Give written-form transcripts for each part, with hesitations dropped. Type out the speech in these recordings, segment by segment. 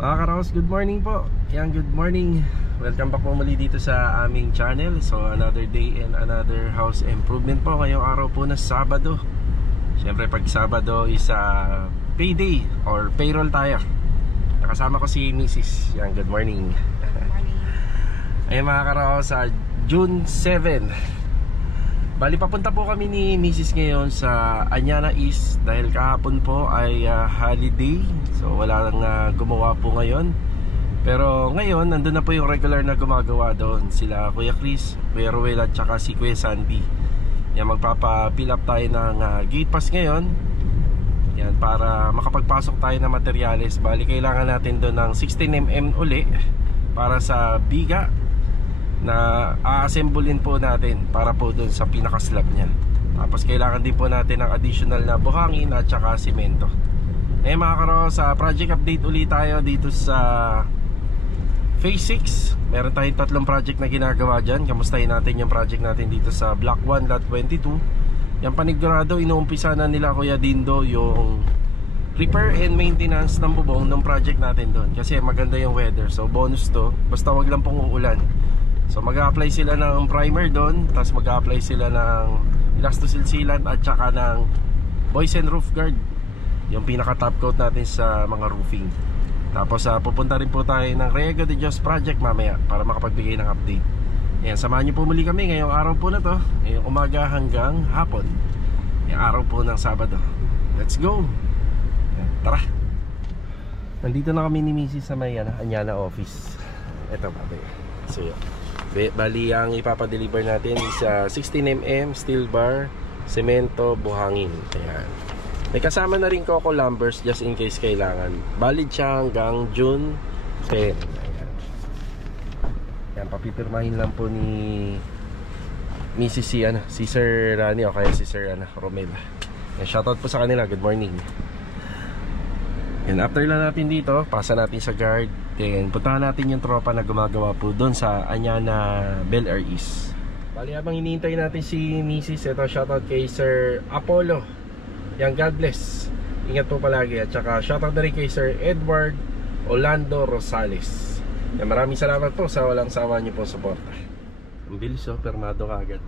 Mga Karaos, good morning po. Yan, good morning. Welcome back po muli dito sa aming channel. So another day and another house improvement po. Ngayong araw po na Sabado. Siyempre pag Sabado is payday or payroll tayo. Nakasama ko si Mrs. Yan, good morning. Good morning. Ayun mga Karaos, sa June 7. Bali papunta po kami ni Mrs. ngayon sa Anyana East dahil kahapon po ay holiday. So wala lang gumawa po ngayon. Pero ngayon nandun na po yung regular na gumagawa doon. Sila Kuya Chris, Kuya Ruel at saka si Kuya Sandy. Yan, magpapa-fill up tayo ng gate pass ngayon. Yan, para makapagpasok tayo ng materyales. Bali kailangan natin doon ng 16mm uli para sa biga na a-assemblein po natin para po doon sa pinaka-slab niya. Tapos kailangan din po natin ng additional na buhangin at saka simento. Mga Karo, sa project update ulit tayo dito sa Phase 6. Meron tayong tatlong project na ginagawa dyan. Kamustahin natin yung project natin dito sa Block 1, Lot 22. Yung panigurado, inuumpisa na nila Kuya Dindo yung repair and maintenance ng bubong ng project natin doon. Kasi maganda yung weather, so bonus to. Basta wag lang pong uulan. So mag-a-apply sila ng primer doon, tapos mag-a-apply sila ng elastosil sealant at saka ng Boysen roof guard, yung pinaka top coat natin sa mga roofing. Tapos pupunta rin po tayo ng Riego de Dios project mamaya para makapagbigay ng update. Ayan, samahan nyo po muli kami ngayong araw po na to, ngayong umaga hanggang hapon, ngayong araw po ng Sabado. Let's go! Ayan, tara! Nandito na kami ni Mrs. sa may Anyana office. Ito ba? So yun, bali ang ipapadeliver natin is 16mm steel bar, semento, buhangin. Ayan. May kasama na rin Coco Lumbers just in case kailangan. Valid siya hanggang June 10. Ayan. Ayan, papipirmahin lang po ni Mrs. si Sir Rani o kaya si Sir Romel. Ayan, shoutout po sa kanila. Good morning. And after lang natin dito, pasa natin sa guard. Then puntahan natin yung tropa na gumagawa po doon sa Anyana Bel Air East. Bali habang hinihintay natin si Mrs. Ito, shoutout kay Sir Apollo. Yan, God bless. Ingat po palagi. At saka shoutout na rin kay Sir Edward Orlando Rosales. Yan, maraming salamat po sa walang sawa niyo po suporta. Ang bilis permado ka agad.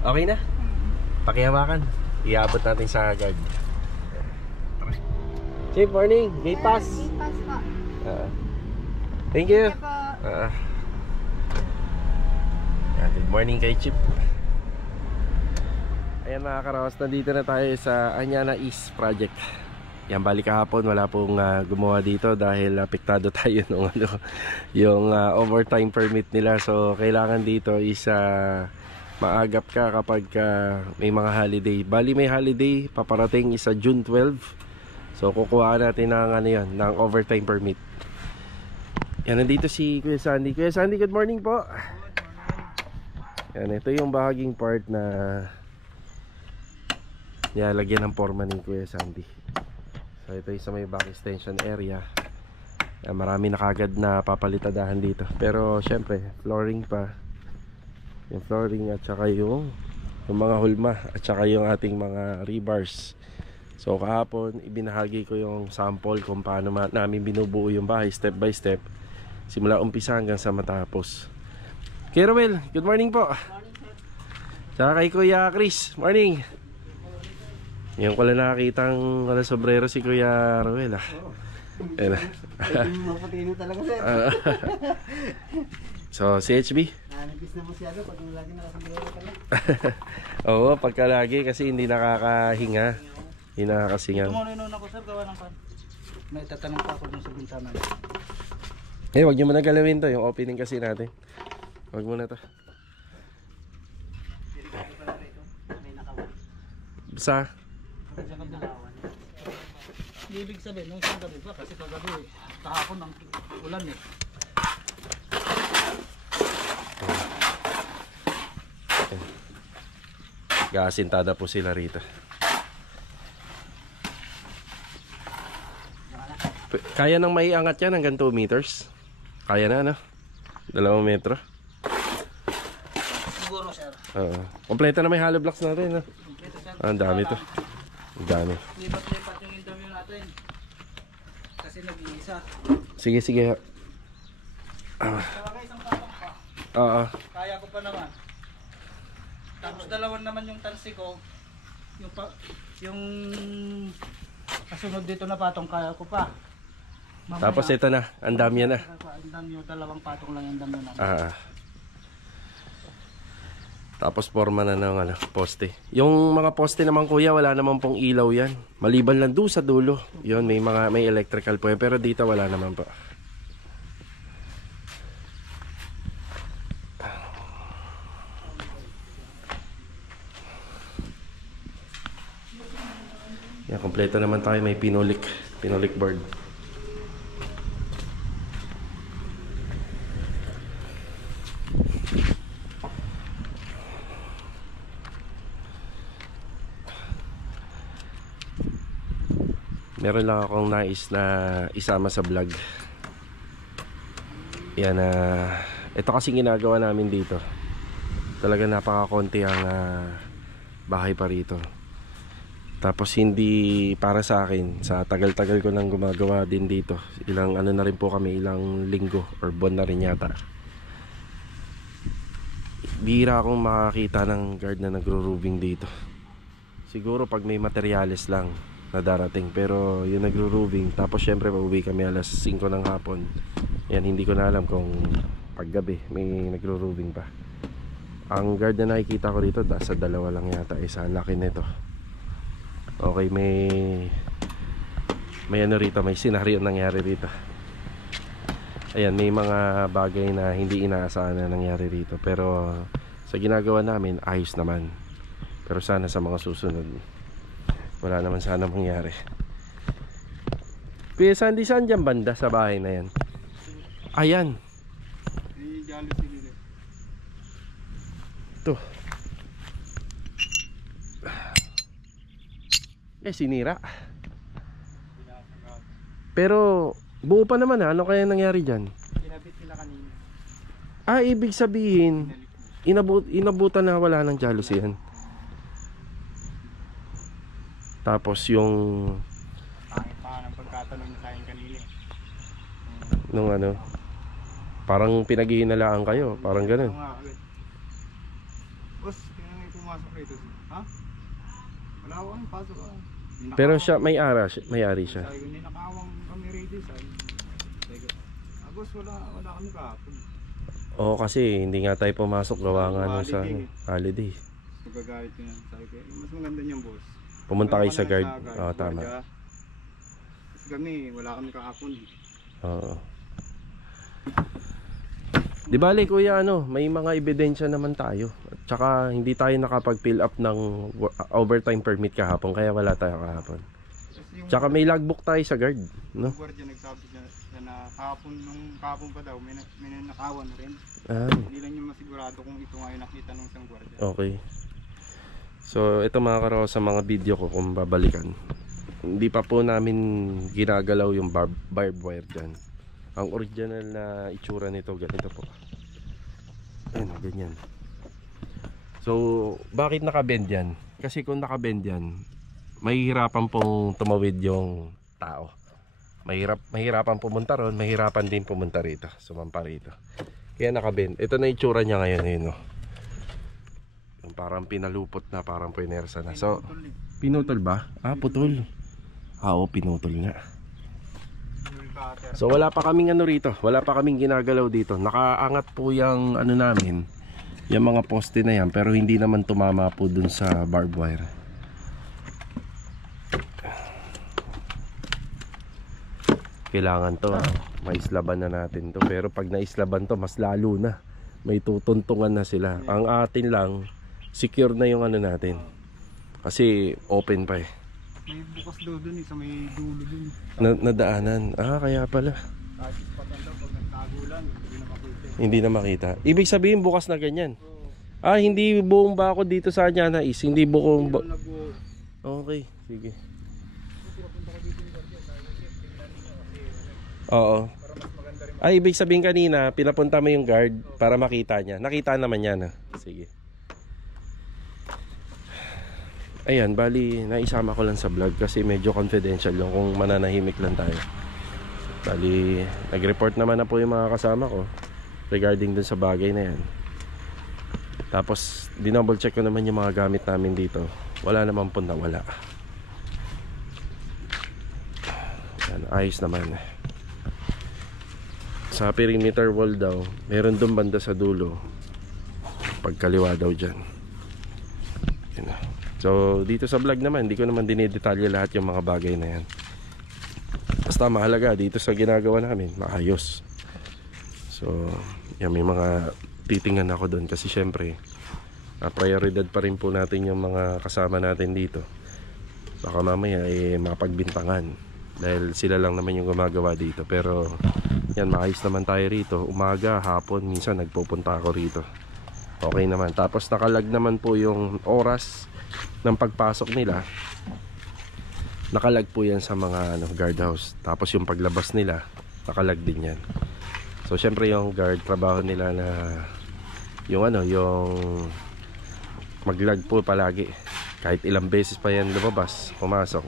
Okay na? Pakihawakan. Iabot natin sa guard. Chief, morning. Gate pass. Gate pass po. Thank you. Thank you po. Good morning kay Chief. Ayan mga Karaos, nandito na tayo sa Anyana East project. Yan, balik kahapon wala pong gumawa dito dahil apektado tayo nung yung overtime permit nila. So kailangan dito is maagap ka kapag may mga holiday. Bali may holiday paparating is June 12. So kukuha natin ng ng overtime permit. Yan, nandito si Kuya Sandy. Kuya Sandy, good morning po. Yan, ito yung bahaging part na lagyan ng forma ni Kuya Sandy. So ito yung sa may back extension area. Yan, marami na kagad na papalitadahan dito. Pero syempre, flooring pa. Yung flooring at saka yung mga hulma at saka yung ating mga rebars. So kahapon ibinahagi ko yung sample kung paano namin binubuo yung bahay step by step, simula umpisa hanggang sa matapos. Kuya Ruel, good morning po. Morning sir. Tsaka kay Kuya Chris, morning. Yung ko lang nakakitang sombrero si Kuya Ruel Ayan na. Mapatino talaga sir. So CHB, Nipis na masyado pag lagi nakasombrero ka lang. oo, pagka lagi kasi hindi nakakahinga. Hinakasingan. Tumuloy noon ako sir, gawa ng pan. May tatanong pa ako dun sa bintana. Wag nyo muna galawin to, yung opening kasi natin. Wag muna to. Sa? Ibig sabihin, nung isang gabi ba? Kasi kagabi, kahapon ang ulan eh. Gaasintada po sila rito. Kaya nang maiangat yan hanggang 2 meters. Kaya na 2 metro. Siguro sir. Kompleto na may hollow blocks natin. Ang dami to. Ang dami. Lipat-lipat yung interview natin. Kasi yung nag-iisa. Sige, sige. Kaya isang patong pa. Oo. Kaya ko pa naman. Tapos dalawan naman yung tansi ko. Yung kasunod dito na patong kaya ko pa. Mamaya, Tapos ito na, ang dami yan na. ang dami yung dalawang patong lang yung dami na. Tapos forma na ng poste. Yung mga poste naman kuya, wala naman pong ilaw yan. Maliban lang doon sa dulo. Yun, may electrical po yan. Pero dito wala naman pa. Yan, kompleto naman tayo. May pinulik board. Meron lang akong nais na isama sa vlog. Yan, ito kasi ginagawa namin dito. Talaga napakakonti ang bahay pa rito. Tapos hindi para sa akin, sa tagal-tagal ko nang gumagawa din dito. Ilang ano na rin po kami, ilang linggo or buwan na rin yata. Bihira akong makakita ng guard na nagro-roofing dito. Siguro pag may materyales lang na darating, pero yung nagro-roofing, tapos syempre pauwi kami alas 5 ng hapon. Yan, hindi ko na alam kung paggabi may nagro-roofing pa. Ang guard na nakikita ko dito, sa dalawa lang yata, isa laki nito. Okay, may ano rito, may senaryo nangyari rito. Ayan, may mga bagay na hindi inaasahan na nangyari rito, pero sa ginagawa namin ayos naman. Pero sana sa mga susunod wala naman sana mangyari. Pia Sandy, saan dyan banda sa bahay na yan? Ayan. Ito. Sinira. Pero buo pa naman ha. Ano kaya nangyari dyan? Kinabit nila kanina. Ibig sabihin inabutan na wala ng jealousy yan. Tapos yung Pangit pa ng pagkatanong sa akin kanina. nung ano, parang pinaghihinalaan kayo, parang ganun. Boss, kaya may pumasok rito. Ha? Wala ko ang pasok. Pero siya may-ari siya. Sabi ko, ninakawang kami rito. Sabi ko, boss, wala kami kahapon. Oo, kasi hindi nga tayo pumasok gawa nga nung sa holiday. Magagalit ko yan. Sabi ko, mas maganda niyan, boss. Pumunta kayo sa guard. Oo, tama. Kasi kami, wala kami kahapon. Oo. Di bali kuya, may mga ebidensya naman tayo. At saka hindi tayo nakapag-fill up ng overtime permit kahapon, kaya wala tayo kahapon. Tsaka may logbook tayo sa guard, no? Yung guardia nagsabi siya na kahapon pa daw, may nanakawan na rin. Hindi lang yung masigurado kung ito nga yung nakita ng isang guardia. Okay. So ito mga karo, sa mga video ko kung babalikan, hindi pa po namin ginagalaw yung barbed wire dyan. Ang original na itsura nito ganito po. Ayun, ganyan. So bakit nakabend yan? Kasi kung nakabend yan, mahihirapan pong tumawid yung tao. Mahirapan pumunta ron, mahirapan din pumunta rito, sumampa rito. Kaya nakabend. Ito na itsura niya ngayon, yun, no? Yung parang pinalupot na, parang puinersa na. So, pinutol ba? Putol. Oo, pinutol nga. So wala pa kaming rito, wala pa kaming ginagalaw dito. Nakaangat po yung namin, yung mga poste na yan, pero hindi naman tumama po dun sa barbed wire. Kailangan to, maislaban na natin to. Pero pag naislaban to, mas lalo na, may tutuntungan na sila. Ang atin lang, secure na yung natin, kasi open pa eh. May bukas daw dun sa may dulo dun. Nadaanan. Kaya pala. Kasi patanda pag nagtago lang, Hindi na makita. Ibig sabihin bukas na ganyan. Hindi buong bako dito sa Anyana East. Hindi buong Okay, sige. Oo. Ibig sabihin kanina, pinapunta mo yung guard para makita niya. Nakita naman niya na. Sige. Ayan, bali naisama ko lang sa vlog kasi medyo confidential yung kung mananahimik lang tayo. Bali, nag-report naman na po yung mga kasama ko regarding dun sa bagay na yan. Tapos dinouble check ko naman yung mga gamit namin dito. Wala naman po nawala. Yan, ayos naman. Sa perimeter wall daw, meron dun banda sa dulo, pagkaliwa daw dyan. Yan. So dito sa vlog naman, hindi ko naman dinidetalye lahat yung mga bagay na yan. Basta mahalaga dito sa ginagawa namin, maayos. So yan, may mga titingnan ako doon kasi syempre prioridad pa rin po natin yung mga kasama natin dito. Baka mamaya mapagbintangan dahil sila lang naman yung gumagawa dito. Pero yan, maayos naman tayo rito. Umaga, hapon, minsan nagpupunta ako rito. Okay naman. Tapos nakalag naman po yung oras ng pagpasok nila. Nakalag po yan sa mga guardhouse. Tapos yung paglabas nila, nakalag din yan. So syempre yung guard, trabaho nila na yung yung maglag po palagi. Kahit ilang beses pa yan lumabas, pumasok,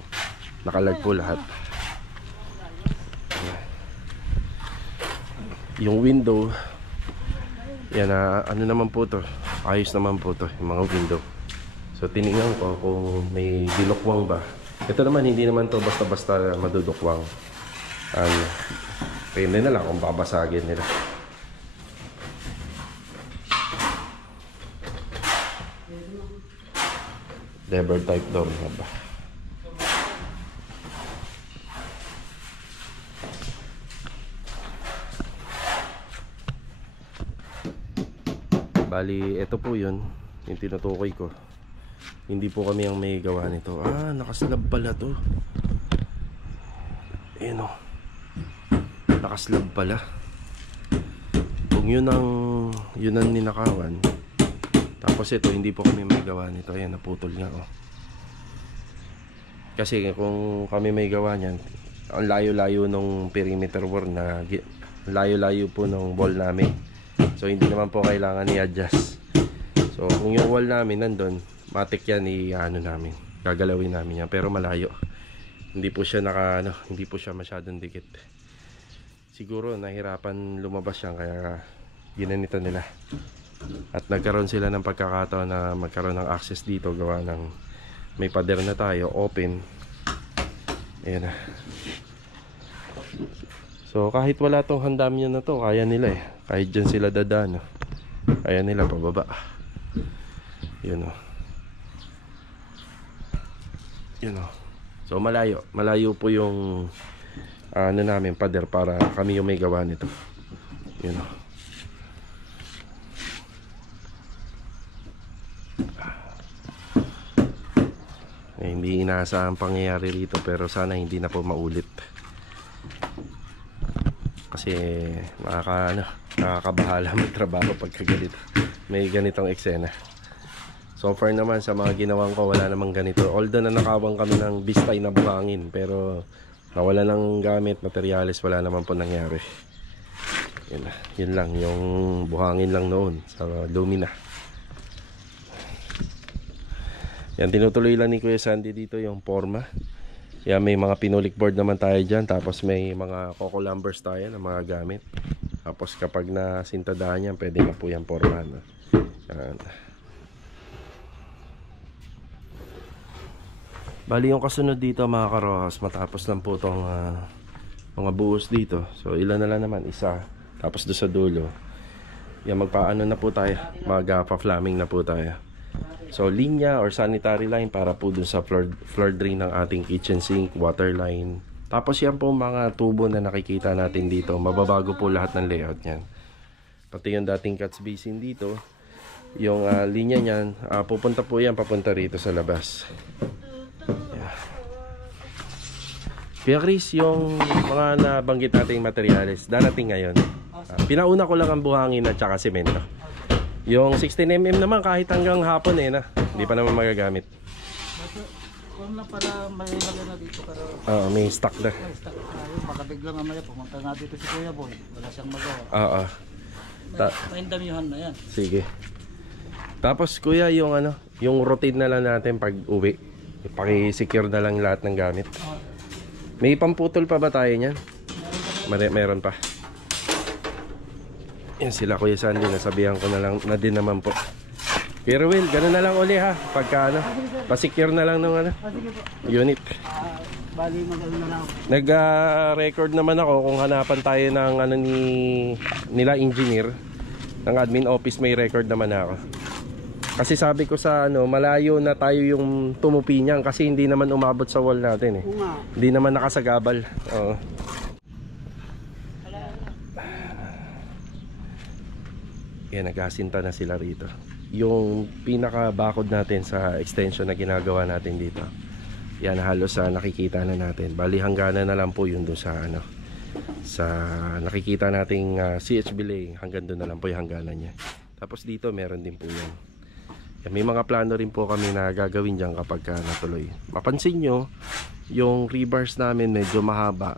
nakalag po lahat. Yung window, yan ano naman po to, ayos naman po to, yung mga window. So tinignan ko kung may dinukwang ba. Ito naman, hindi naman to basta-basta madudukwang. Pwede na lang kung babasagin nila. Lever type door na ba? Bali, ito po yun, yung tinutukoy ko. Hindi po kami ang may gawa nito. Nakaslab pala to. Ayan o, nakaslab pala. Kung yun ang ninakawan, tapos ito, hindi po kami may gawa nito. Ayan, naputol nga oh. Kasi kung kami may gawa niyan, ang layo-layo nung perimeter wall na, layo-layo po nung wall namin. So hindi naman po kailangan i-adjust. So kung yung wall namin nandun, matik yan namin, gagalawin namin yan. Pero malayo. Hindi po siya hindi po siya masyadong dikit. Siguro nahirapan lumabas yan kaya ginanito nila. At nagkaroon sila ng pagkakataon na magkaroon ng access dito gawa ng may pader na tayo, open. Ayan na. So kahit wala tong handamyan na to, kaya nila kahit dyan sila dadaan, kaya nila pababa. Yun o. Yun o. So malayo po yung namin pader para kami yung may gawa nito. Yun o. Hindi inaasahang pangyayari rito, pero sana hindi na po maulit. Kasi nakakabahala magtrabaho pagka ganito, may ganitong eksena. So far naman sa mga ginawan ko, wala namang ganito. Although nanakawang kami ng bistay na buhangin, pero nawala ng gamit, materyales, wala naman po nangyari. Yun lang, yung buhangin lang noon sa Lumina. Yan, tinutuloy lang ni Kuya Sandy dito yung forma. Yan, may mga pinulik board naman tayo dyan. Tapos may mga coco lumbers tayo na mga gamit. Tapos kapag nasintadahan yan, pwede na po yung forma. Yan. Bali yung kasunod dito mga karohas, matapos lang po itong mga buhos dito. So ilan na lang naman, isa. Tapos doon sa dulo, yan, magpaano na po tayo, magpa-flaming na po tayo. So linya or sanitary line para po dun sa floor drain ng ating kitchen sink, water line. Tapos yan po mga tubo na nakikita natin dito, mababago po lahat ng layout niyan. Pati yung dating catch basin dito, yung linya niyan, pupunta po yan papunta rito sa labas. Yeah. Kaya Chris, yung mga nabanggit nating materyales darating ngayon. Pinauna ko lang ang buhangin at saka semento. Yung 16mm naman kahit hanggang hapon hindi pa naman magagamit. Kung lang para may lagay na dito para may stock na. may stock tayo, makabigla mamaya pumunta nga dito si Kuya Boy, wala siyang magawa. May damihan na yan. Sige. Tapos Kuya, yung routine na lang natin pag uwi, paki-secure na lang lahat ng gamit. May pamputol pa ba tayo niyan? Meron pa Meron pa. Yan sila Kuya Sandy, nasabihan ko na lang na din naman po. Pero Will, gano'n na lang uli ha. Pagka ano, pasecure na lang ng ano, unit. Bali, magano na lang. Nag-record naman ako kung hanapan tayo ng ano nila engineer ng admin office, may record naman ako. Kasi sabi ko sa ano, malayo na tayo yung tumupi niyan kasi hindi naman umabot sa wall natin eh. Hindi naman nakasagabal. Oo. Yan, nag-asinta na sila rito. Yung pinaka-bakod natin sa extension na ginagawa natin dito, yan halos nakikita na natin. Bali hangganan na lang po yun doon sa ano, sa nakikita nating CH Belay, hanggang doon na lang po yung hangganan niya. Tapos dito meron din po yan. Yan, may mga plano rin po kami na gagawin dyan kapag natuloy. Mapansin nyo yung rebars namin medyo mahaba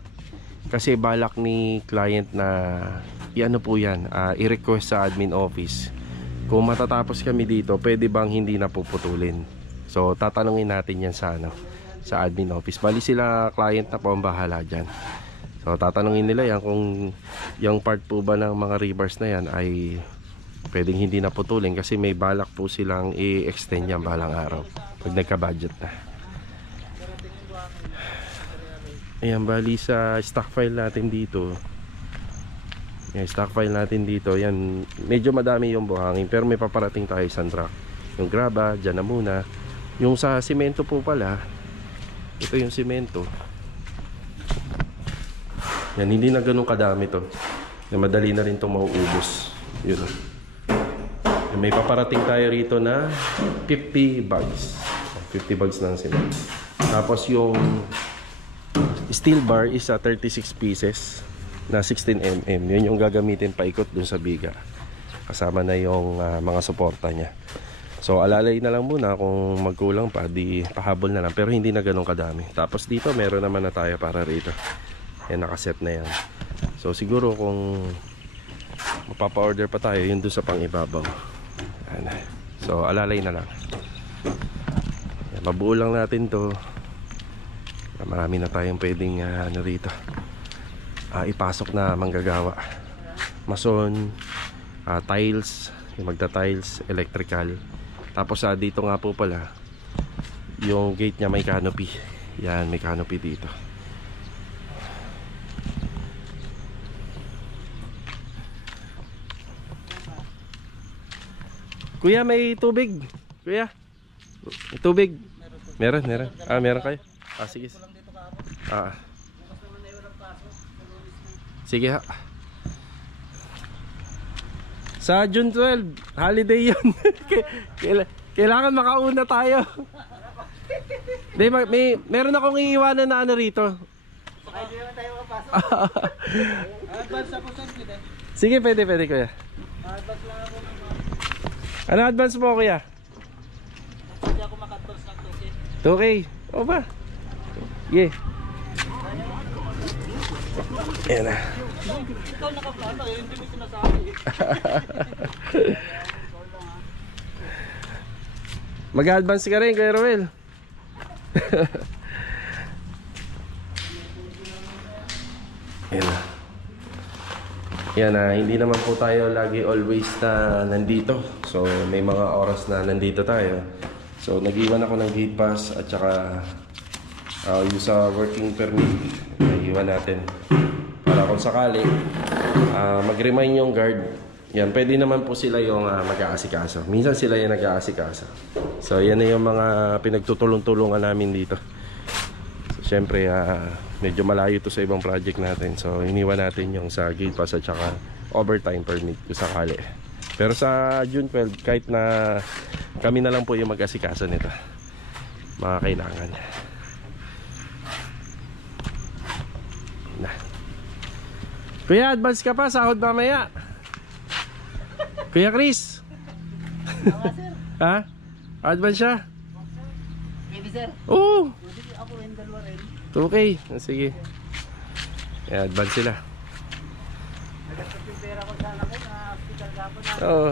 kasi balak ni client na i-ano po yan, i-request sa admin office kung matatapos kami dito, pwede bang hindi na puputulin. So tatanungin natin yan sa ano, sa admin office. Bali sila client na po ang bahala dyan. So tatanungin nila yan kung yung part po ba ng mga rebars na yan ay pwedeng hindi na putulin kasi may balak po silang i-extend yan balang araw pag nagka-budget na. Ayan, bali sa stock file natin dito. Yung stock file natin dito, yan, medyo madami yung buhangin pero may paparating tayo isang truck. Yung graba, dyan na muna. Yung sa simento po pala, ito yung simento. Yan, hindi na ganun kadami to. Yan, madali na rin itong mauubos. Yun. Yan, may paparating tayo rito na 50 bags. 50 bags ng simento. Tapos yung steel bar is 36 pieces na 16 mm. Yun yung gagamitin paikot dun sa biga. Kasama na yung mga suporta niya. So alalay na lang muna, kung magkulang pa di pahabol na lang, pero hindi na ganun kadami. Tapos dito meron naman na tayo para rito. Yan, nakaset na yan. So siguro kung mapapa-order pa tayo, yun dun sa pang ibabaw. Yan. So alalay na lang. Yan, mabuo lang natin to. Marami na tayong pwedeng ano rito, ipasok na manggagawa. Mason, tiles, yung magta-tiles, electrical. Tapos dito nga po pala yung gate niya may canopy. Yan, may canopy dito. Kuya, may tubig? Kuya, may tubig? Meron. Meron kayo? Sige. Sige ha. Sa June 12, holiday yun. Kailangan makauna tayo. Meron akong iiwanan na ano rito. Hindi naman tayo makapasok. Advance ako sa akin eh. Sige, pwede kuya. Advance lang ako. Ano advance mo kuya? Hindi ako maka-advance ng 2K. 2K? O ba? Yeah. Ayan na. Ikaw nakaplano, hindi mo sinasabi. Mag-advance ka rin Kuya Roel. Ayan na. Yan na, hindi naman po tayo lagi always na nandito. So may mga oras na nandito tayo. So nag-iwan ako ng gate pass at saka yung sa working permit, nag-iwan natin. Para kung sakali mag-remind yung guard. Yan, pwede naman po sila yung mag-aasikaso. Minsan sila yung nag-aasikaso. So yan na yung mga pinagtutulong-tulungan namin dito. So syempre medyo malayo to sa ibang project natin. So iniwan natin yung sa gate pass at saka overtime permit kung sakali. Pero sa June 12, kahit na kami na lang po yung mag-asikaso nito, mga kailangan na. Kuya, advance ka pa, sahod mamaya. Kuya Chris. Ha? Advance siya? Pwede sir? Oo. Pwede ako yung dalawa rin. Okay, sige. Kaya advance sila. Nagkasap yung pera ko sana ko na hospital kapon na. Oo.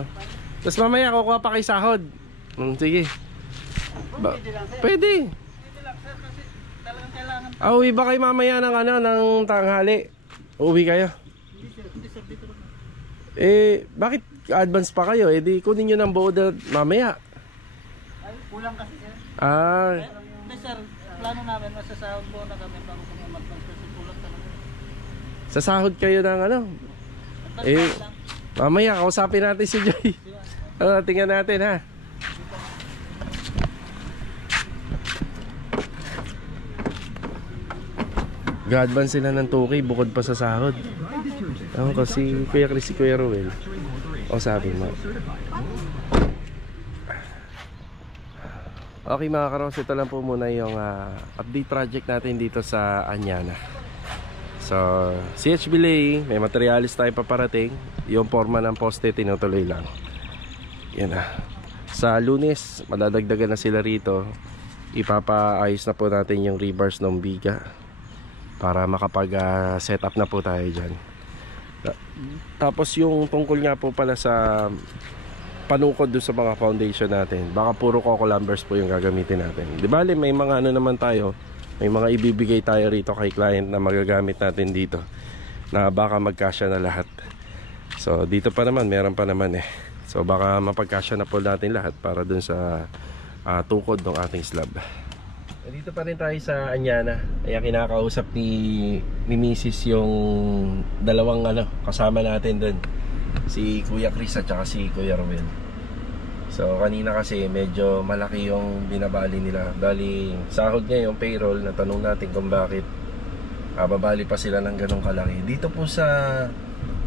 Tapos mamaya kukuha pa kay sahod. Sige. Pwede lang sir. Pwede. Pwede lang sir kasi talagang kailangan. Uwi ba kayo mamaya ng ng tanghali? Uuwi kayo? Hindi sir, dito lang. Bakit advance pa kayo? Di kunin nyo ng buo mamaya. Ay, kulang kasi sir. Ah, Hindi sir, plano namin, masasahod po na kami bago kami mag-advance kasi kulang talaga. sasahod kayo ng ano? Advance lang. Mamaya, kausapin natin si Joy. Tingnan natin ha. Ga-advance sila ng 2K bukod pa sa sahod. Kasi Kuya Chris, si Kuya Ruel. Sabi mo. Okay mga karos, ito lang po muna yung update project natin dito sa Anyana. So, CHB Lay, may materialis tayo paparating. Yung forma ng poste, tinutuloy lang. Yan na. Sa Lunes, madadagdagan na sila rito. Ipapaayos na po natin yung rebars ng biga para makapag-set up na po tayo dyan. Tapos yung tungkol nga po pala sa panukod doon sa mga foundation natin, baka puro coco lumbers po yung gagamitin natin. Di bali, may mga ano naman tayo, may mga ibibigay tayo rito kay client na magagamit natin dito na baka magkasya na lahat. So dito pa naman, meron pa naman eh. So baka mapagkasya na po natin lahat para dun sa tukod ng ating slab. Dito pa rin tayo sa Anyana. Kaya kinakausap ni Mrs. yung dalawang kasama natin dun, si Kuya Chris at saka si Kuya Ruel. So kanina kasi medyo malaki yung binabali nila. Bali sahod niya yung payroll. Natanong natin kung bakit babali pa sila ng ganong kalaki. Dito po sa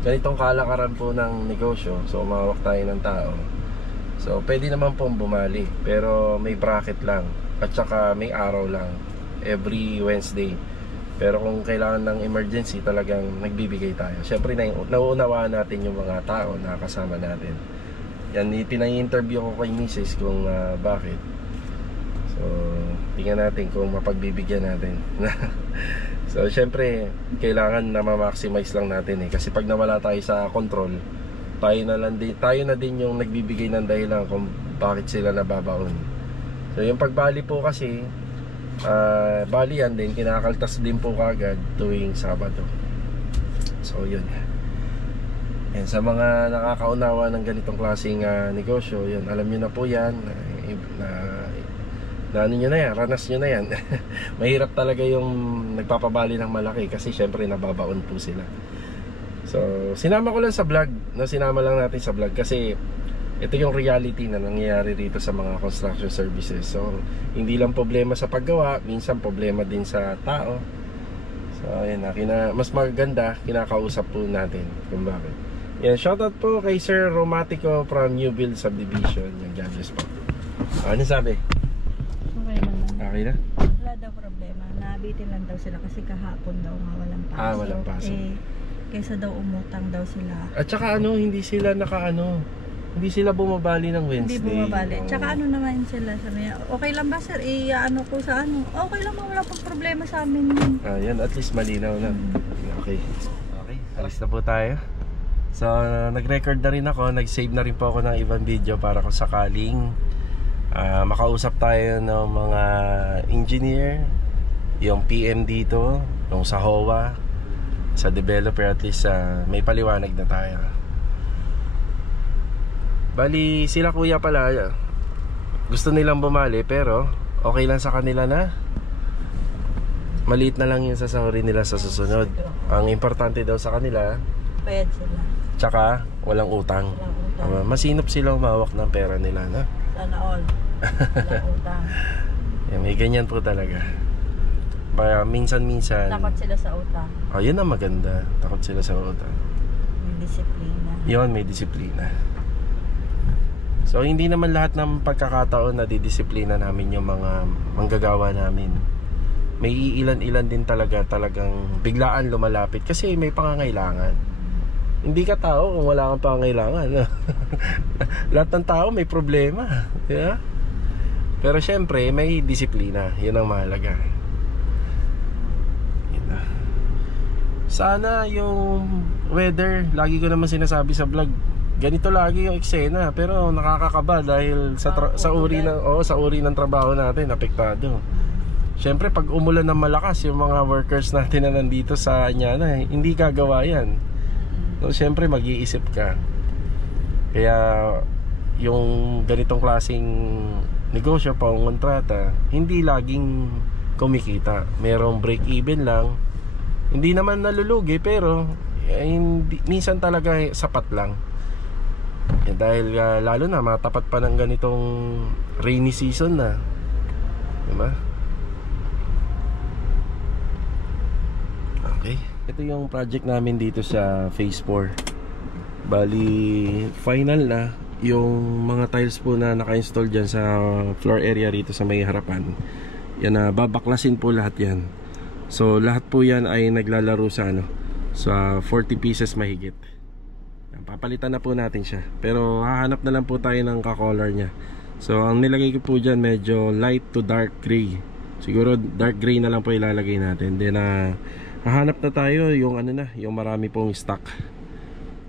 ganitong kalakaran po ng negosyo, so umawak tayo ng tao, so pwede naman pong bumali, pero may bracket lang at saka may araw lang every Wednesday. Pero kung kailangan ng emergency, talagang nagbibigay tayo. Siyempre nauunawaan natin yung mga tao na kasama natin. Yan, pinai-interview ko kay Mrs. kung bakit. So tingnan natin kung mapagbibigyan natin. So syempre kailangan na ma-maximize lang natin kasi pag nawala tayo sa control, tayo na din yung nagbibigay ng dahilan kung bakit sila nababaon. So yung pagbali po kasi balian din, kinakaltas din po kagad tuwing Sabado. So yun. And sa mga nakakaunawa ng ganitong klaseng negosyo, yun, alam nyo na po yan na ano nyo na yan, ranas nyo na yan. Mahirap talaga yung nagpapabali ng malaki kasi syempre nababaon po sila. So sinama ko lang sa vlog, sinama lang natin sa vlog kasi ito yung reality na nangyayari rito sa mga construction services. So hindi lang problema sa paggawa, minsan problema din sa tao. So ayun na, mas maganda kinakausap po natin kung bakit. Yan, shoutout po kay Sir Romatico from New Build Subdivision. Yung judges po. Ano sabi? Okay na? Wala daw problema. Nabitin lang daw sila kasi kahapon daw nga walang pasok. Walang pasok. Kaysa daw umutang daw sila. At saka hindi sila hindi sila bumabali ng Wednesday. Hindi bumabali. Tsaka naman sila, sabi niya, okay lang ba sir? Ko sa okay lang ba? Wala pang problema sa amin. Yan, at least malinaw na. Okay, alis na po tayo. So nag-record na rin ako, nag-save na rin po ako ng ibang video para kung sakaling makausap tayo ng mga engineer, yung PM dito, yung sa HOA, sa developer, at least may paliwanag na tayo. Bali sila kuya pala gusto nilang bumali pero okay lang sa kanila na maliit na lang yung sasahurin nila sa susunod. Ang importante daw sa kanila, Payad sila. tsaka walang utang. Masinop sila umawak ng pera nila na. Sana all. Walang utang. May ganyan po talaga. Minsan-minsan Takot sila sa utang. yun ang maganda. Takot sila sa utang. May disiplina. Yun, may disiplina. So hindi naman lahat ng pagkakataon na didisiplina namin yung mga manggagawa namin. May ilan-ilan din talagang biglaan lumalapit kasi may pangangailangan. Hindi ka tao kung wala kang pangangailangan. Lahat ng tao may problema, yeah? Pero syempre may disiplina. Yun ang mahalaga. Yun na. Sana yung weather, lagi ko naman sinasabi sa vlog, ganito lagi yung eksena, pero nakakakaba dahil sa uri ng sa uri ng trabaho natin apektado. Siyempre pag umulan ng malakas, yung mga workers natin na nandito sa Anyana, hindi gagawa yan. So, siyempre mag-iisip ka. Kaya yung ganitong klaseng negosyo, pangontrata, hindi laging kumikita. Merong break even lang. Hindi naman nalulugi, pero hindi, minsan talaga sapat lang. Dahil lalo na matapat pa ng ganitong rainy season na, diba? Okay, ito yung project namin dito sa phase 4. Bali final na yung mga tiles po na naka-install dyan sa floor area rito sa may harapan. Yan na, babaklasin po lahat yan. So lahat po yan ay naglalaro sa sa 40 pieces mahigit. Papalitan na po natin siya. Pero hahanap na lang po tayo ng ka-color niya. So ang nilagay ko po dyan medyo light to dark gray. Siguro dark gray na lang po ilalagay natin. Then hahanap na tayo yung yung marami pong stock.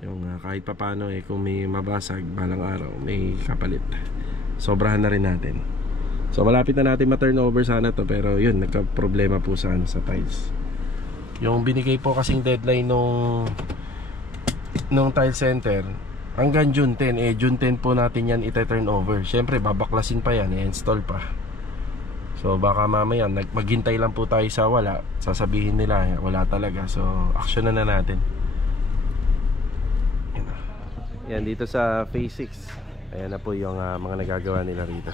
Yung kahit papano kung may mabasag balang araw, may kapalit. Sobrahan na rin natin. So malapit na natin ma-turnover sana to, pero yun, nagka-problema po sa tiles. Yung binigay po kasing deadline nung tile center hanggang June 10, June 10 po natin yan ita-turn over. Syempre babaklasin pa yan, i-install pa. So baka mamaya maghintay lang po tayo sa wala, sasabihin nila wala talaga. So action na natin. Yan dito sa phase 6. Ayan na po yung mga nagagawa nila rito.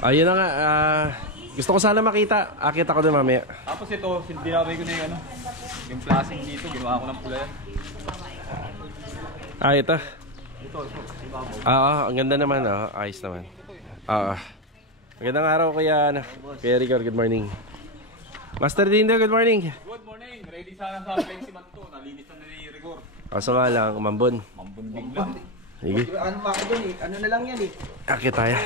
Ayun na nga, gusto ko sana makita. Akita ko doon mamaya. Tapos ito, dinaway ko na yung plastic dito, ginawa ko ng pula yan. Ito. Ito, ibabaw. Ang ganda naman, ayos naman. Magandang araw kuya Rigor, good morning. Master Dindo, good morning. Good morning, ready sana sa flexi man to, nalinis na ni Rigor. Kaso nga lang, umambon. Mambun bigla. Sige. Ano maka dyan ano na lang yan Akit tayo.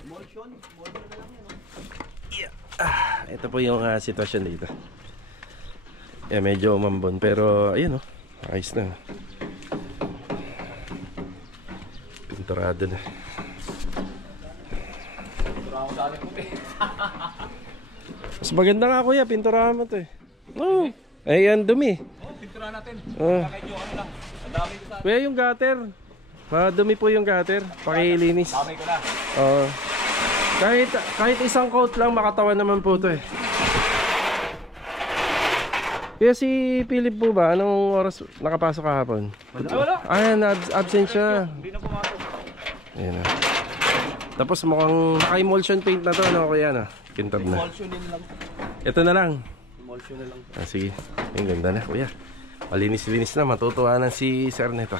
Emulsion na lang yan Ito po yung sitwasyon dito. Medyo umambon, pero ayun ayos na. Pinturado na. Pinturahan ko sa akin puti. Mas maganda nga kuya, pinturahan mo to Ayan, dumi. Pinturahan natin. Medyo lang. Ang dami ko sa Kuya, yung gutter. Madumi po yung gutter. Pakilinis. dami ko na. Kahit isang coat lang makatawan naman po to Kaya si Philip po ba, anong oras nakapasok kahapon? Wala. Ayan, absent siya. Hindi na pumasok. Ayan na. Tapos mukhang naka-emulsion paint na to, kuya Kintab na. Emulsion lang. Ito na lang. Emulsion na lang. Sige, ang ganda na kuya. Malinis-linis na, matutuwa na si Sir Neto.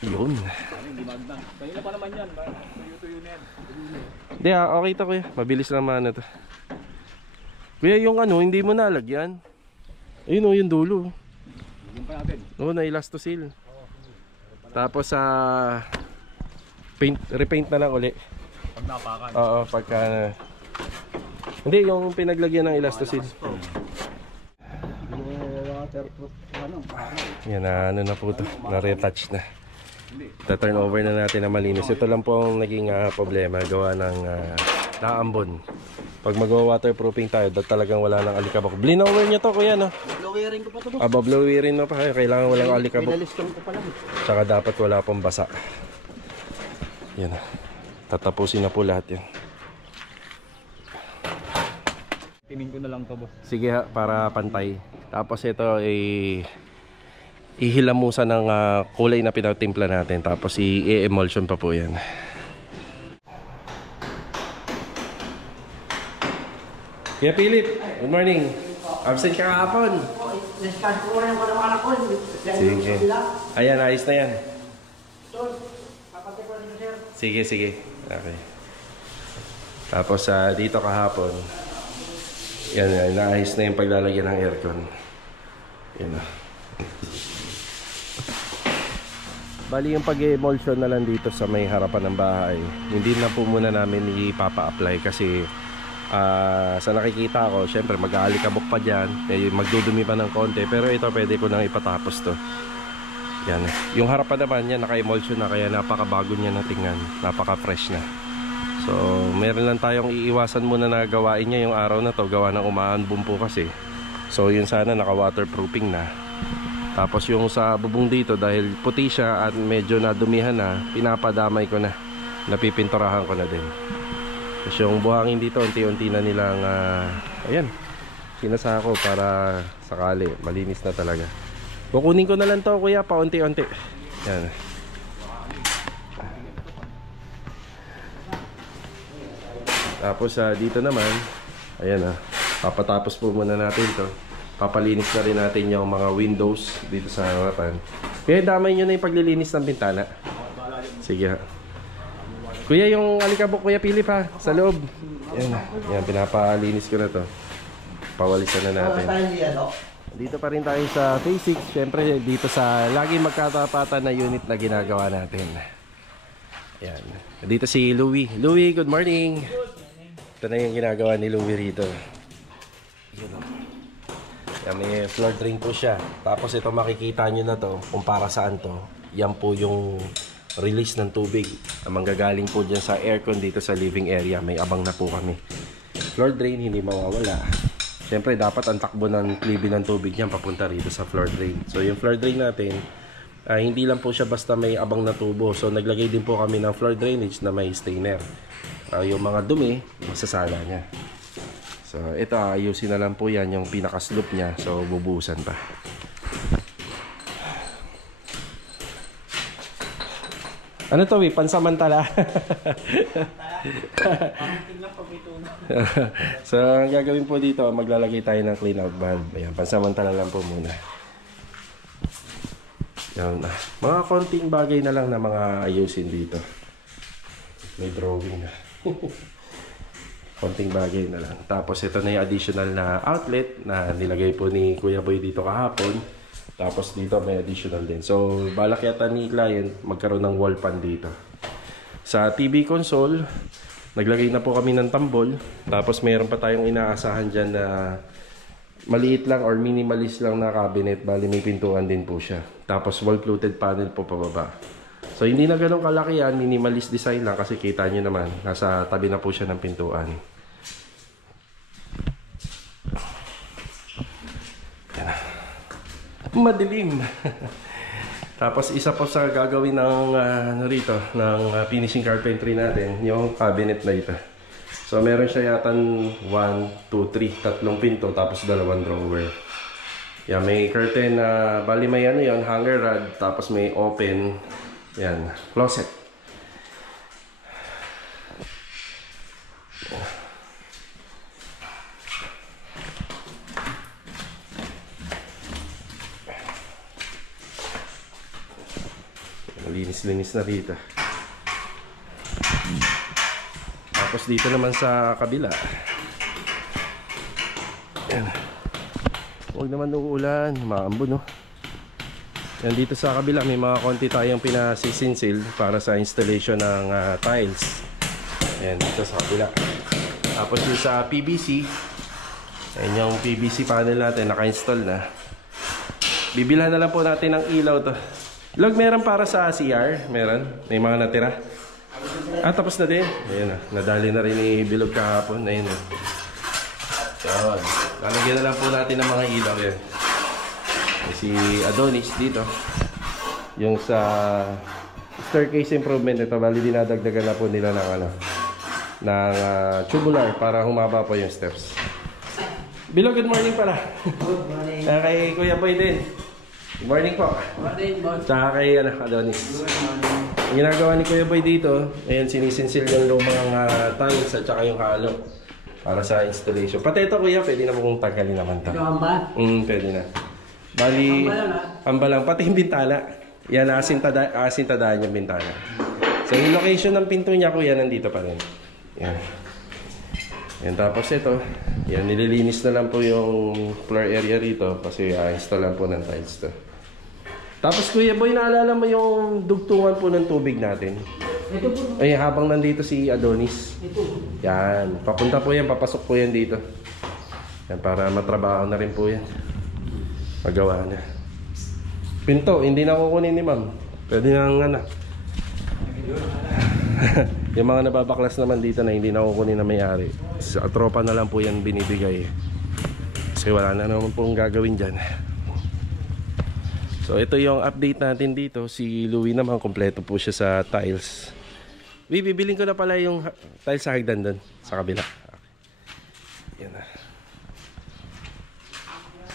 Yun. Hindi magdang. Kanina pa naman yan. Tuyo-tuyo na yan. Hindi okay to kuya. Mabilis naman to. Kuya, yung hindi mo nalagyan. Ayun yung dulo. Yung pa natin. Nailastosil. Tapos repaint na lang uli. Pag napakan. Oo, pagka hindi, yung pinaglagyan ng elastosil. Waterproof. Yan na po to. Na-retouch na. Ta-turn over na natin na malinis. Ito lang po ang naging problema. Gawa ng naambon. Pag mag-waterproofing tayo, talagang wala ng alikabok. Blinower nyo to kuya Blowerin ko pa ito. Bablowerin mo pa. Kailangan walang alikabok. Pinaliston ko pa lang. Tsaka dapat wala pong basa. Yan tatapusin na po lahat yan. Tining ko na lang to, boss. Sige para pantay. Tapos ito ihilamusan ng kulay na pinatimpla natin. Tapos i-emulsion pa po yan. Kaya Philip, good morning. Absent ka kahapon. Discuss ko rin ko ng anak ko. Sige. Ayan, ayos na yan. Sige. Okay. Tapos dito kahapon, yan, naayos na yung paglalagyan ng aircon. Yan na. Bali yung pag-emulsion na lang dito sa may harapan ng bahay. Hindi na po muna namin ipapa-apply kasi sa nakikita ko, syempre mag-aalikabok pa dyan, magdudumi pa ng konti, pero ito pwede ko nang ipatapos to. Yan. Yung harapan naman niya naka-emulsion na kaya napakabago niya na tingnan. Napaka-fresh na. So, meron lang tayong iiwasan muna na gawain niya yung araw na to. Gawa ng umaambon po kasi. So, yun sana naka-waterproofing na. Tapos yung sa bubong dito dahil puti siya at medyo nadumihan na, pinapadamay ko na. Napipinturahan ko na din. Tapos yung buhangin dito, unti-unti na nilang, ayan, sinasa ko para sakali. Malinis na talaga. Kukunin ko na lang to kuya, paunti-unti. Yan. Tapos dito naman, ayan papatapos po muna natin to. Papalinis na rin natin yung mga windows dito sa harapan. Kaya damay nyo na yung paglilinis ng bintana. Sige ha. Kuya, yung alikabok kuya Philip ha, sa loob. Yan, yan pinapalinis ko na to. Pawalisan na natin. Dito pa rin tayo sa Phase 6. Siyempre dito sa lagi magkatapatan na unit na ginagawa natin. Ayan. Dito si Louie. Louie, good morning. Ito na yung ginagawa ni Louie rito. Yan, may floor drain po siya. Tapos ito makikita nyo na to kung para saan to. Yan po yung release ng tubig. Ang manggagaling po dyan sa aircon dito sa living area. May abang na po kami. Floor drain hindi mawawala. Siyempre dapat ang takbo ng klibi ng tubig niyan papunta rito sa floor drain. So yung floor drain natin, hindi lang po siya basta may abang na tubo. So naglagay din po kami ng floor drainage na may stainer. Yung mga dumi, masasala niya. So ito ayusin na lang po yan yung pinaka-slope niya. So bubuhusan pa. Ano to pansamantala? So ang gagawin po dito, maglalagay tayo ng clean out valve. Ayan, pansamantala lang po muna. Yan, mga konting bagay na lang na mga ayusin dito. May drawing na. Konting bagay na lang. Tapos ito na yung additional na outlet na nilagay po ni Kuya Boy dito kahapon. Tapos dito may additional din. So balak yata ni client magkaroon ng wall fan dito. Sa TV console, naglagay na po kami ng tambol. Tapos mayroon pa tayong inaasahan dyan na maliit lang or minimalist lang na cabinet. Bali may pintuan din po siya. Tapos wall fluted panel po pababa. So hindi na ganun kalaki yan. Minimalist design lang kasi kita nyo naman. Nasa tabi na po siya ng pintuan. Madilim. Tapos isa po sa gagawin ng rito ng finishing carpentry natin, yung cabinet na ito. So meron siya yata 1, 2, 3, tatlong pinto tapos dalawang drawer. Yan, may curtain na bali may ano yan, hanger rod, tapos may open yan, closet. Linis-linis na dito. Tapos dito naman sa kabila. Yan. Huwag naman uulan, maambon no. Yan dito sa kabila may mga konti tayong pinasisinsil para sa installation ng tiles. Yan dito sa kabila. Tapos yung sa PVC, yan yung PVC panel natin naka-install na. Bibilhan na lang po natin ng ilaw to. Log, meron para sa CR? Meron? May mga natira? Tapos na din. Ayan na. Nadali na rin ni Bilog kahapon. Ayan na. So, lalagyan na lang po natin ng mga ilaw yan. Si Adonis dito. Yung sa staircase improvement, ito bali dinadagdagan na po nila ng ng tubular para humaba po yung steps. Bilog, good morning pala. Good morning. Kay Kuya Boy din. Good morning po. Morning, boss. Tsaka kay Adonis. Good morning. Ang ginagawa ni Kuya Boy dito, ayan, sinisinsil yung lumang tiles at saka yung halo para sa installation. Pati ito Kuya, pwede na mong tanggalin naman ito. Ito ba? Pwede na. Bali, hamba lang. Pati yung bintana. Yan, asintadaan yung bintana. So yung location ng pinto niya Kuya, nandito pa rin. Yan. Yan, tapos ito, yan, nililinis na lang po yung floor area rito kasi install lang po ng tiles to. Tapos Kuya Boy, naalala mo yung dugtungan po ng tubig natin? Ito po. Ay, habang nandito si Adonis. Ito. Yan, papunta po yan, papasok po yan dito. Yan, para matrabaho na rin po yan. Magawa na. Pinto, hindi na kukunin ni ma'am. Pwede nang ano. Yung mga nababaklas naman dito na hindi na kukunin na may-ari, sa tropa na lang po yan binibigay. Kasi wala na naman pong gagawin dyan. So ito yung update natin dito. Si Louie naman, kompleto po siya sa tiles. Bibiling ko na pala yung tiles sa hagdan doon, sa kabila. Okay. Yan na.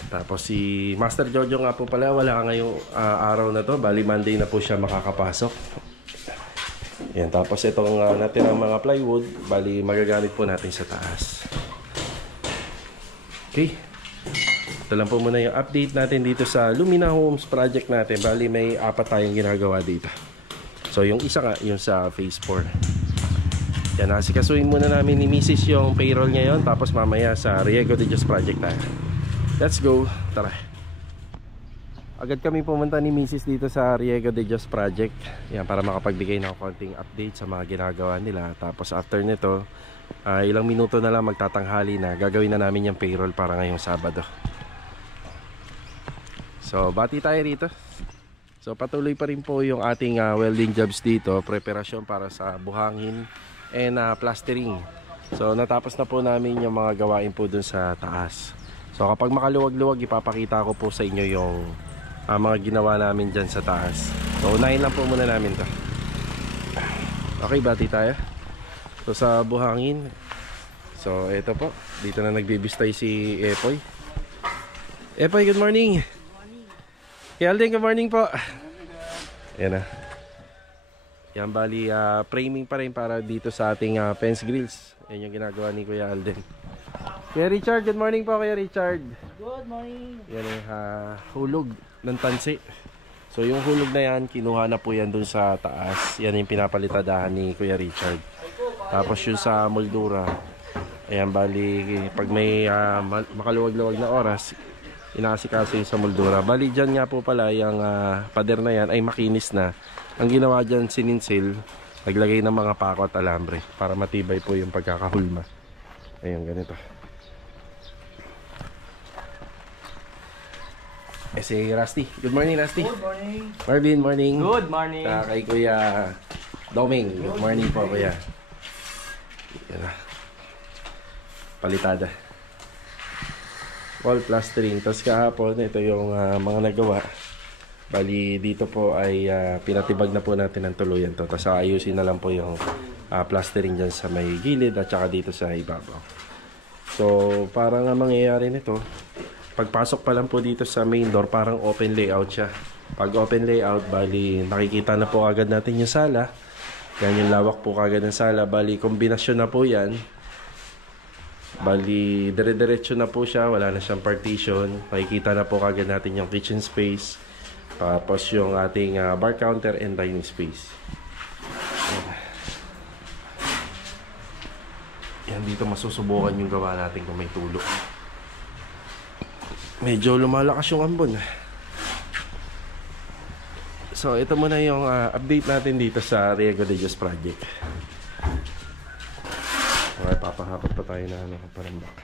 Tapos si Master Jojo nga po pala, wala ngayong araw na to. Bali Monday na po siya makakapasok. Yan, tapos itong natirang mga plywood, bali magagamit po natin sa taas. Okay. Ito lang po muna yung update natin dito sa Lumina Homes project natin. Bali may 4 tayong ginagawa dito. So yung isa nga, yung sa phase 4. Yan, nasikasuhin muna namin ni Mrs. yung payroll ngayon. Tapos mamaya sa Riego de Dios project tayo. Let's go, tara. Agad kami pumunta ni Mrs. dito sa Riego de Dios project. Yan, para makapagbigay ng konting update sa mga ginagawa nila. Tapos after nito, ilang minuto na lang magtatanghali na. Gagawin na namin yung payroll para ngayong Sabado. So bati tayo rito. So patuloy pa rin po yung ating welding jobs dito. Preparasyon para sa buhangin and plastering. So natapos na po namin yung mga gawain po dun sa taas. So kapag makaluwag-luwag, ipapakita ko po sa inyo yung mga ginawa namin dyan sa taas. So unahin lang po muna namin to. Okay, bati tayo. So sa buhangin, so ito po, dito na nagbibistay si Epoy. Epoy, good morning. Kaya Alden, good morning po. Yan na. Yan, bali framing pa rin para dito sa ating fence grills. Yan yung ginagawa ni Kuya Alden. Kuya Richard, good morning po Kuya Richard. Good morning. Yan yung hulog ng tansi. So yung hulog na yan, kinuha na po yan dun sa taas. Yan yung pinapalitadahan ni Kuya Richard. Tapos yung sa moldura, ayan, bali pag may makaluwag-luwag na oras, inaasikaso yung sa moldura. Bali dyan nga po pala yung pader na yan ay makinis na. Ang ginawa dyan, sininsil, naglagay ng mga pako at alambre para matibay po yung pagkakahulma. Ayun, ganito. Si Rusty. Good morning, Rusty. Good morning. Marvin, morning. Good morning. Kay Kuya Doming. Good morning po, Kuya. Yan na. Palitada. Wall plastering. Tapos kahapon, ito yung mga nagawa. Bali, dito po ay pinatibag na po natin ang tuluyan to. Tapos ayusin na lang po yung plastering dyan sa may gilid at saka dito sa ibabaw. So, parang mangyayari nito, pagpasok pa lang po dito sa main door, parang open layout siya. Pag open layout, bali, nakikita na po agad natin yung sala. Yan yung lawak po kagad ng sala. Bali, kombinasyon na po yan. Bali, dire-diretso na po siya. Wala na siyang partition. Makikita na po kagad natin yung kitchen space. Tapos yung ating bar counter and dining space. Yan, dito masusubukan yung gawa natin kung may tulo. Medyo lumalakas yung ambon. So ito muna yung update natin dito sa Riego de Dios project. Okay, papahapot pa tayo na parambak.